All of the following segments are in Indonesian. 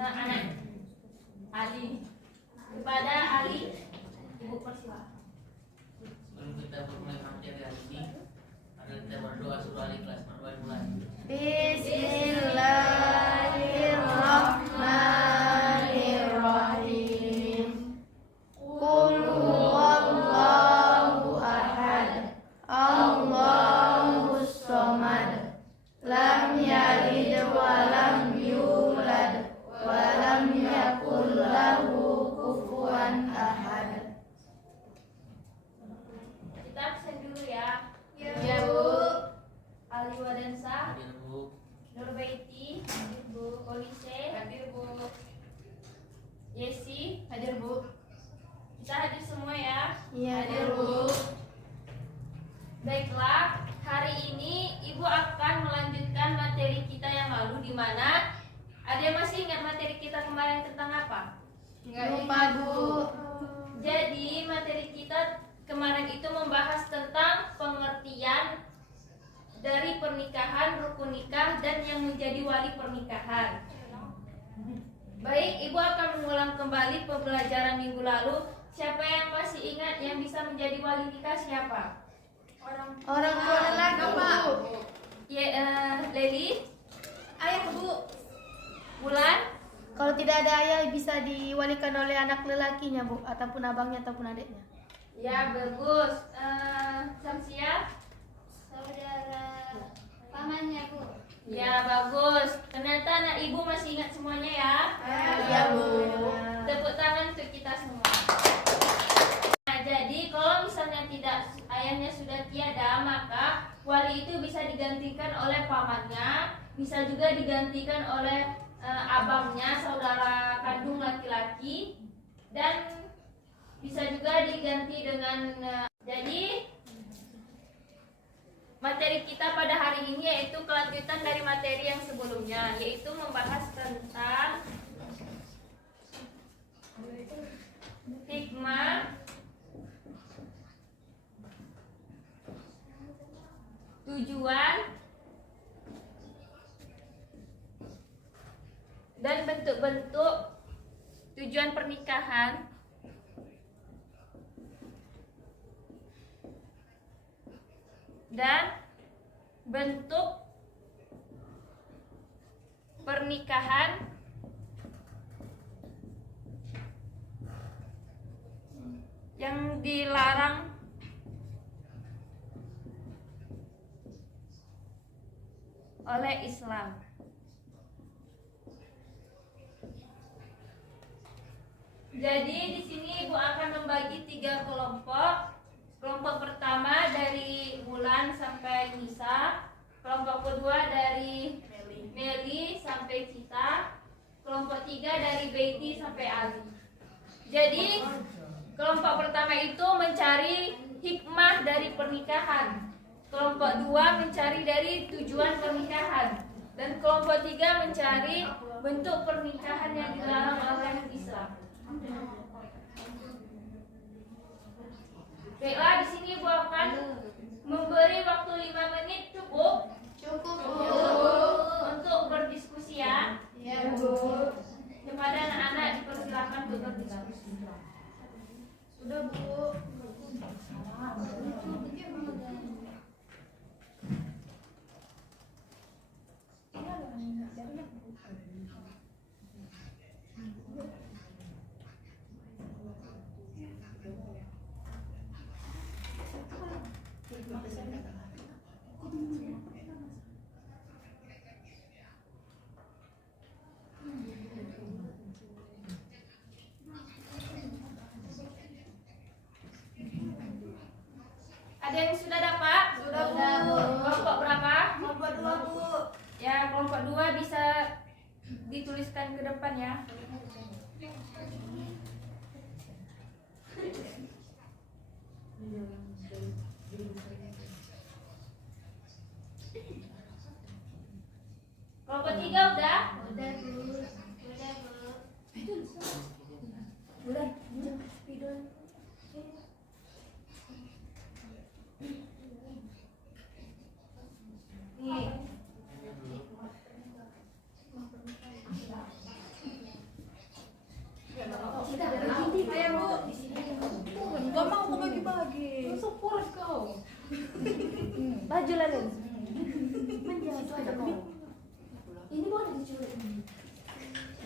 anak Ali. Kepada Ali, Ibu persilakan. Sebelum kita mulai materi hari ini, mari kita berdoa surah Al-Ikhlas. Mari mulai. Bismillahirrahmanirrahim. Qul huwallahu ahad, Allahus samad, lam yalid wa lam yulad wa lam yakul lahu kufuwan ahad. Kita absen dulu ya. Ya, Bu. Ali Wadansa, Hadir Bu. Nurbaiti, hadir Bu. Kolise, Hadir, Bu. Yesi, hadir Bu. Kita hadir semua ya. Iya, Hadir Bu. Baiklah, hari ini Ibu akan melanjutkan materi kita yang lalu, di mana ada yang masih ingat materi kita kemarin tentang apa? Lupa, Bu. Jadi materi kita kemarin itu membahas tentang pengertian dari pernikahan, rukun nikah, dan yang menjadi wali pernikahan. Baik, Ibu akan mengulang kembali pembelajaran minggu lalu. Siapa yang masih ingat yang bisa menjadi wali nikah siapa? Orang tua lelaki, Bu. Ya, Leli, Ayah, Bu. Bulan, Kalau tidak ada ayah bisa diwalikan oleh anak lelakinya, Bu, ataupun abangnya ataupun adiknya. ya bagus. Samsia, Saudara pamannya, Bu. ya bagus. Ternyata anak Ibu masih ingat semuanya ya. Iya, Bu. Tepuk tangan untuk kita semua. Nah, jadi kalau misalnya tidak, ayahnya sudah tiada, maka wali itu bisa digantikan oleh pamannya, bisa juga digantikan oleh abangnya, saudara kandung laki-laki, dan bisa juga diganti dengan jadi materi kita pada hari ini yaitu kelanjutan dari materi yang sebelumnya, yaitu membahas tentang hikmah, tujuan, dan bentuk-bentuk tujuan pernikahan dan bentuk pernikahan yang dilarang oleh Islam. Jadi di sini Ibu akan membagi 3 kelompok. Kelompok pertama dari Bulan sampai Nisa, kelompok kedua dari Meli sampai Cita, kelompok 3 dari Beiti sampai Ali. Jadi kelompok pertama itu mencari hikmah dari pernikahan, kelompok 2 mencari dari tujuan pernikahan, dan kelompok 3 mencari bentuk pernikahan yang dilarang oleh Islam. Baiklah, di sini Ibu akan memberi waktu 5 menit, cukup? Cukup, Bu. Untuk berdiskusi ya. Iya, Bu. Kepada anak-anak dipersilakan untuk berdiskusi. Sudah, Bu. Ada yang sudah dapat? Sudah, Bu. Kelompok berapa? Kelompok 2, Bu. Ya, kelompok 2 bisa dituliskan ke depan ya. Kelompok 3 udah? Udah, Bu. Udah, Bu. Bulan. Nih. maju lah Len. Menjadi aja kok. Ini boleh diculik.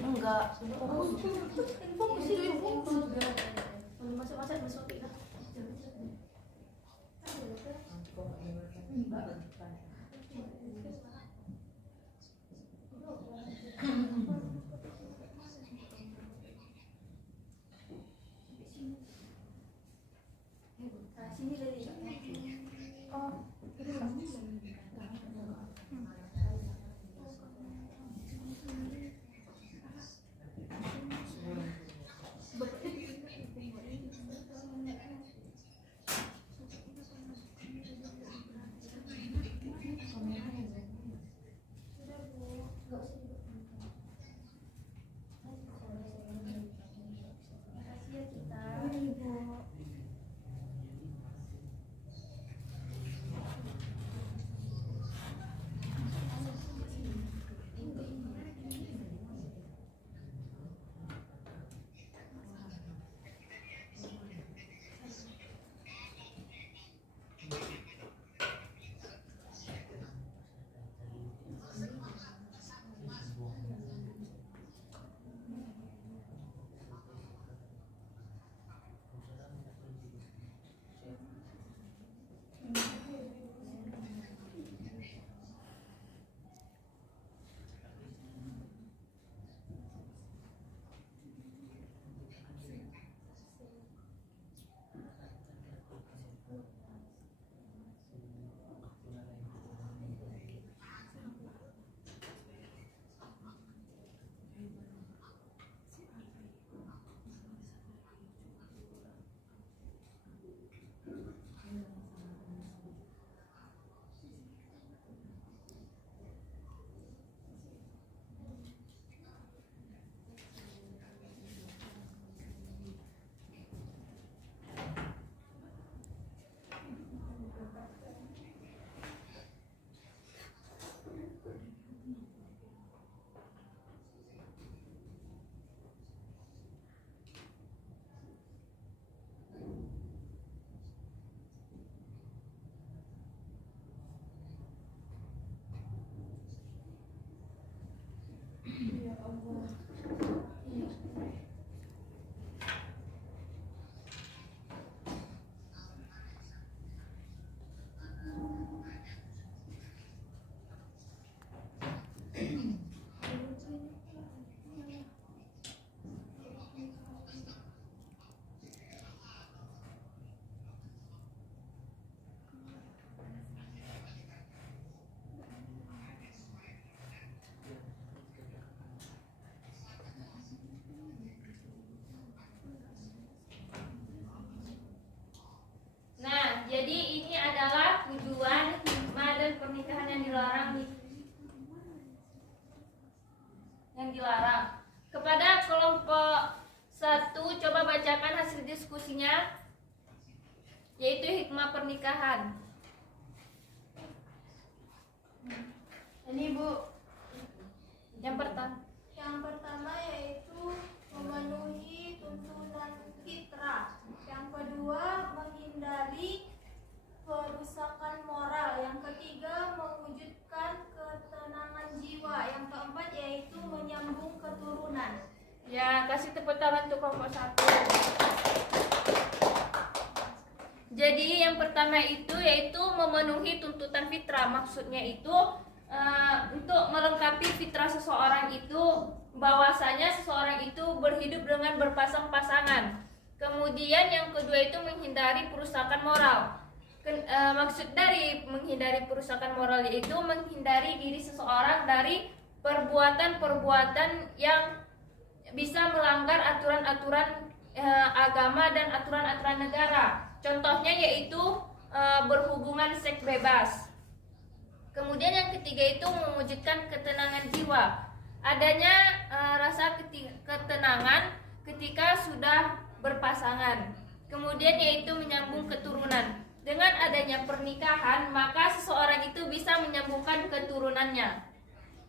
Enggak. Fokus itu fokus. Masuk kita. Sini dari. Oh, Jadi ini adalah tujuan, hikmah dan pernikahan yang dilarang Kepada kelompok 1 coba bacakan hasil diskusinya, yaitu hikmah pernikahan. Ini Bu. Yang pertama yaitu memenuhi tuntunan fitrah. Yang kedua menghindari kerusakan moral. Yang ketiga mewujudkan ketenangan jiwa. Yang keempat yaitu menyambung keturunan. Ya, kasih tepuk tangan untuk kelompok 1. Jadi yang pertama itu yaitu memenuhi tuntutan fitrah. Maksudnya itu untuk melengkapi fitrah seseorang itu, bahwasanya seseorang itu berhidup dengan berpasang-pasangan. Kemudian yang kedua itu menghindari perusakan moral. Maksud dari menghindari perusakan moral yaitu menghindari diri seseorang dari perbuatan-perbuatan yang bisa melanggar aturan-aturan agama dan aturan-aturan negara. Contohnya yaitu berhubungan seks bebas. Kemudian yang ketiga itu mewujudkan ketenangan jiwa. Adanya rasa ketenangan ketika sudah berpasangan. Kemudian yaitu menyambung keturunan. Dengan adanya pernikahan, maka seseorang itu bisa menyambungkan keturunannya.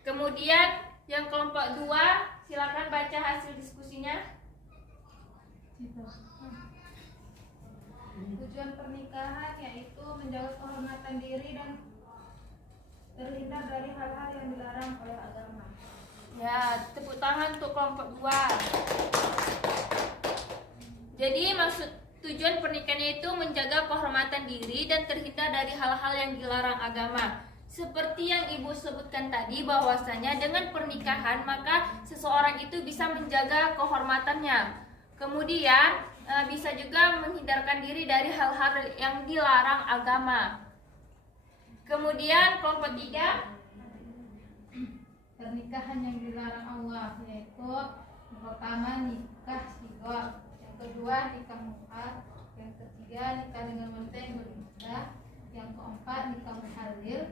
Kemudian yang kelompok 2, silakan baca hasil diskusinya. Tujuan pernikahan yaitu menjaga kehormatan diri dan terhindar dari hal-hal yang dilarang oleh agama. Ya, tepuk tangan untuk kelompok 2. Jadi maksud tujuan pernikahannya itu menjaga kehormatan diri dan terhindar dari hal-hal yang dilarang agama. Seperti yang Ibu sebutkan tadi, bahwasanya dengan pernikahan maka seseorang itu bisa menjaga kehormatannya. Kemudian bisa juga menghindarkan diri dari hal-hal yang dilarang agama. Kemudian kelompok 3, pernikahan yang dilarang Allah, yaitu yang pertama nikah sigor, yang kedua nikah mut'ah, yang ketiga nikah dengan wanita yang beriddah, yang keempat nikah muhalil,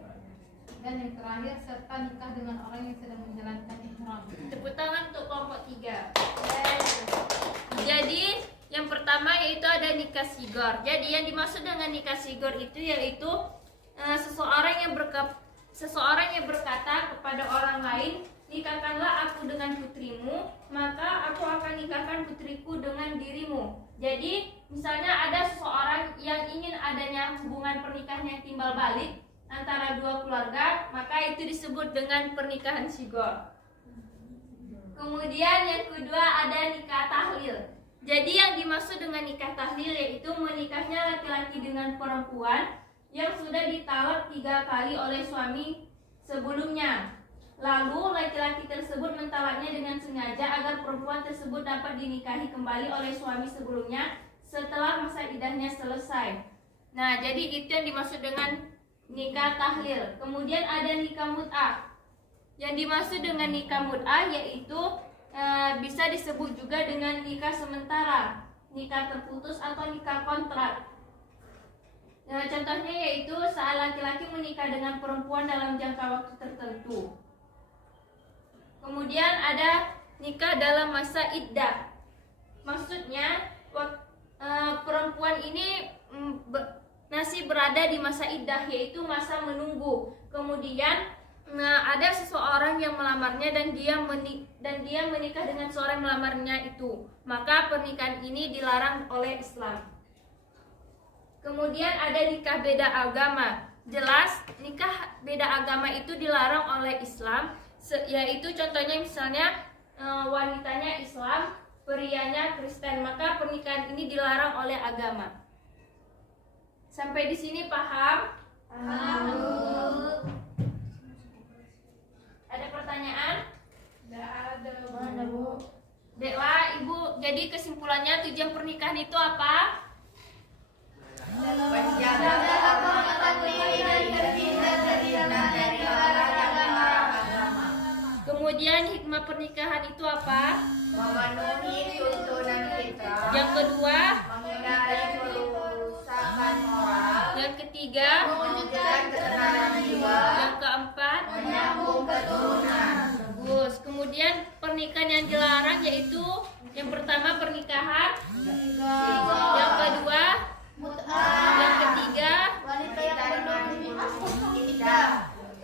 dan yang terakhir serta nikah dengan orang yang sedang menjalankan ihram. tepuk tangan untuk kelompok 3. Jadi yang pertama yaitu ada nikah sigor. Jadi yang dimaksud dengan nikah sigor itu yaitu seseorang yang berkata kepada orang lain, nikahkanlah aku dengan putrimu, maka aku akan nikahkan putriku dengan dirimu. Jadi misalnya ada seseorang yang ingin adanya hubungan pernikahan yang timbal balik antara dua keluarga, maka itu disebut dengan pernikahan sigor. Kemudian yang kedua ada nikah tahlil. Jadi yang dimaksud dengan nikah tahlil yaitu menikahnya laki-laki dengan perempuan yang sudah ditalak 3 kali oleh suami sebelumnya. Lalu laki-laki tersebut mentalaknya dengan sengaja agar perempuan tersebut dapat dinikahi kembali oleh suami sebelumnya setelah masa iddahnya selesai. Nah, jadi itu yang dimaksud dengan nikah tahlil. Kemudian ada nikah mut'ah. Yang dimaksud dengan nikah mut'ah yaitu bisa disebut juga dengan nikah sementara, nikah terputus atau nikah kontrak. Contohnya yaitu saat laki-laki menikah dengan perempuan dalam jangka waktu tertentu. Kemudian ada nikah dalam masa iddah. Maksudnya perempuan ini masih berada di masa iddah, yaitu masa menunggu. Kemudian ada seseorang yang melamarnya dan dia menikah dengan seorang yang melamarnya itu. Maka pernikahan ini dilarang oleh Islam. Kemudian ada nikah beda agama. Jelas nikah beda agama itu dilarang oleh Islam, yaitu contohnya misalnya wanitanya Islam, prianya Kristen, maka pernikahan ini dilarang oleh agama. Sampai di sini paham? Ada pertanyaan? Tidak ada, Bu. Baiklah, Ibu. Jadi kesimpulannya tujuan pernikahan itu apa? Menjaga kehormatan diri dan terhindar dari hal-hal yang dilarang agama. Kemudian hikmah pernikahan itu apa? Memenuhi tuntunan fitrah. Yang kedua, Menghindari kerusakan moral. yang ketiga, Mewujudkan ketenangan jiwa. yang keempat, Menyambung keturunan. bagus. Kemudian pernikahan yang dilarang yaitu yang pertama pernikahan, yang kedua, yang ketiga, Wanita yang belum iddah.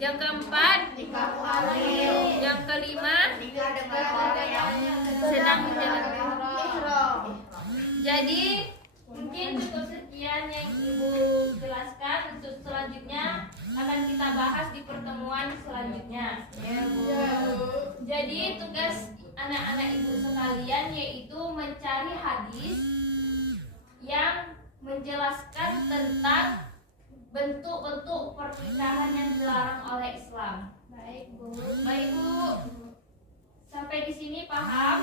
yang keempat, Nikah muhalil. yang kelima, Nikah dengan orang yang sedang menjalankan. ihram. Jadi mungkin cukup sekian yang Ibu jelaskan. Untuk selanjutnya akan kita bahas di pertemuan selanjutnya. Jadi tugas anak-anak Ibu sekalian yaitu mencari hadis yang menjelaskan tentang bentuk-bentuk pernikahan yang dilarang oleh Islam. baik Bu. Baik Bu, sampai di sini paham?